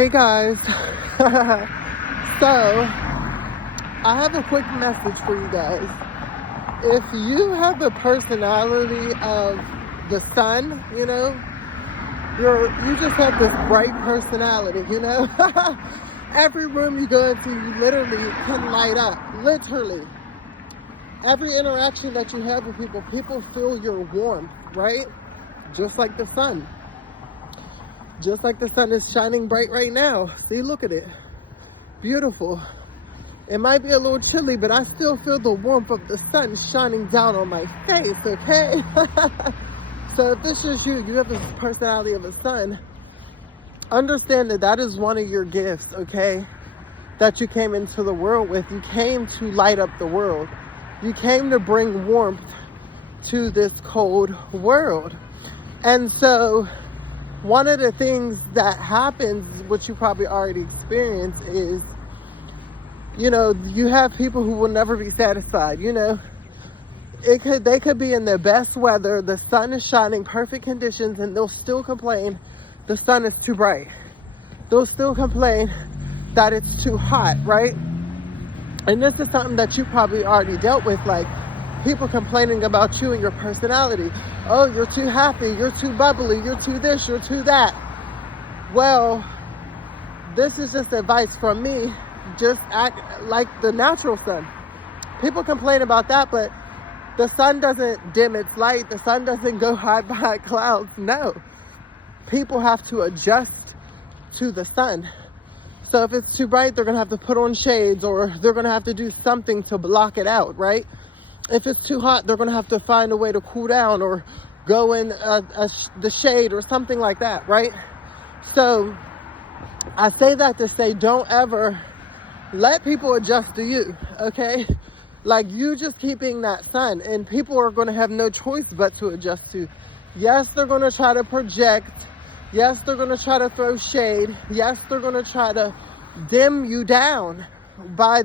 Hey guys, so I have a quick message for you guys. If you have the personality of the sun, you just have this bright personality, Every room you go into, you literally can light up, literally. Every interaction that you have with people feel your warmth, right? Just like the sun. Just like the sun is shining bright right now. See, look at it. Beautiful. It might be a little chilly, but I still feel the warmth of the sun shining down on my face, okay? So if this is you have this personality of a sun, understand that is one of your gifts, okay? That you came into the world with. You came to light up the world. You came to bring warmth to this cold world. And so one of the things that happens, which you probably already experienced, is, you have people who will never be satisfied, They could be in their best weather, the sun is shining, perfect conditions, and they'll still complain the sun is too bright. They'll still complain that it's too hot, right? And this is something that you probably already dealt with, like people complaining about you and your personality. Oh, you're too happy, you're too bubbly, you're too this, you're too that. Well, this is just advice from me. Just act like the natural sun. People complain about that, but the sun doesn't dim its light. The sun doesn't go hide behind clouds. No. People have to adjust to the sun. So if it's too bright, they're going to have to put on shades, or they're going to have to do something to block it out, right? If it's too hot, they're going to have to find a way to cool down or go in the shade or something like that, right? So I say that to say, don't ever let people adjust to you, okay? Like, you just keep being that sun, and people are going to have no choice but to adjust to. Yes, they're going to try to project. Yes, they're going to try to throw shade. Yes, they're going to try to dim you down by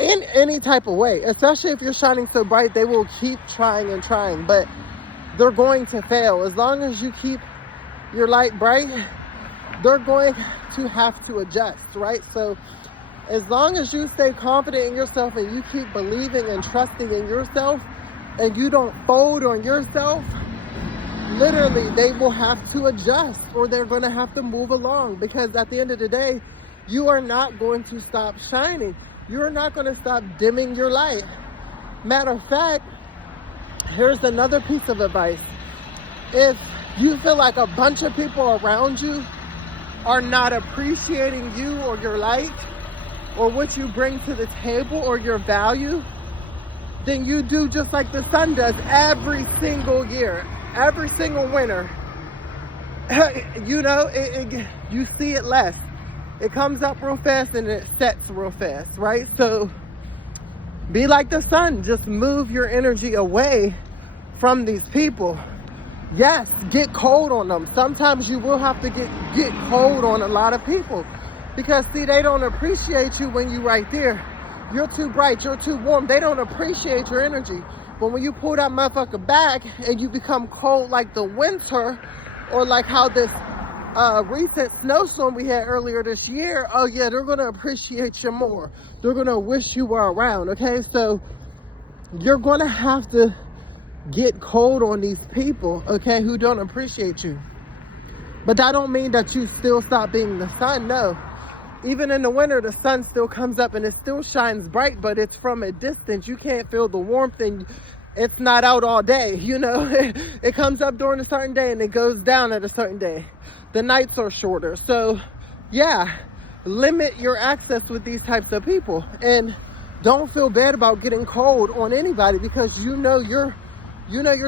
in any type of way. Especially if you're shining so bright, they will keep trying and trying, but they're going to fail. As long as you keep your light bright, they're going to have to adjust, right? So as long as you stay confident in yourself and you keep believing and trusting in yourself, and you don't fold on yourself, literally they will have to adjust, or they're going to have to move along, because at the end of the day, you are not going to stop shining. You're not going to stop dimming your light. Matter of fact, here's another piece of advice. If you feel like a bunch of people around you are not appreciating you or your light or what you bring to the table or your value, then you do just like the sun does every single year, every single winter. You see it less. It comes up real fast and it sets real fast, right? So be like the sun. Just move your energy away from these people. Yes, get cold on them. Sometimes you will have to get cold on a lot of people, because see, they don't appreciate you when you're right there. You're too bright, you're too warm. They don't appreciate your energy. But when you pull that motherfucker back and you become cold like the winter, or like how this recent snowstorm we had earlier this year, oh yeah, they're going to appreciate you more. They're going to wish you were around, okay? So you're going to have to get cold on these people, okay, who don't appreciate you. But that don't mean that you still stop being the sun, no. Even in the winter, the sun still comes up and it still shines bright, but it's from a distance. You can't feel the warmth, and it's not out all day, It comes up during a certain day and it goes down at a certain day. The nights are shorter. So, yeah, limit your access with these types of people. And don't feel bad about getting cold on anybody, because you know your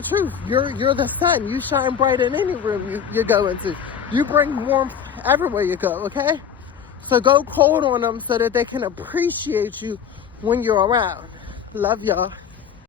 truth. You're the sun. You shine bright in any room you go into. You bring warmth everywhere you go, okay? So go cold on them so that they can appreciate you when you're around. Love y'all.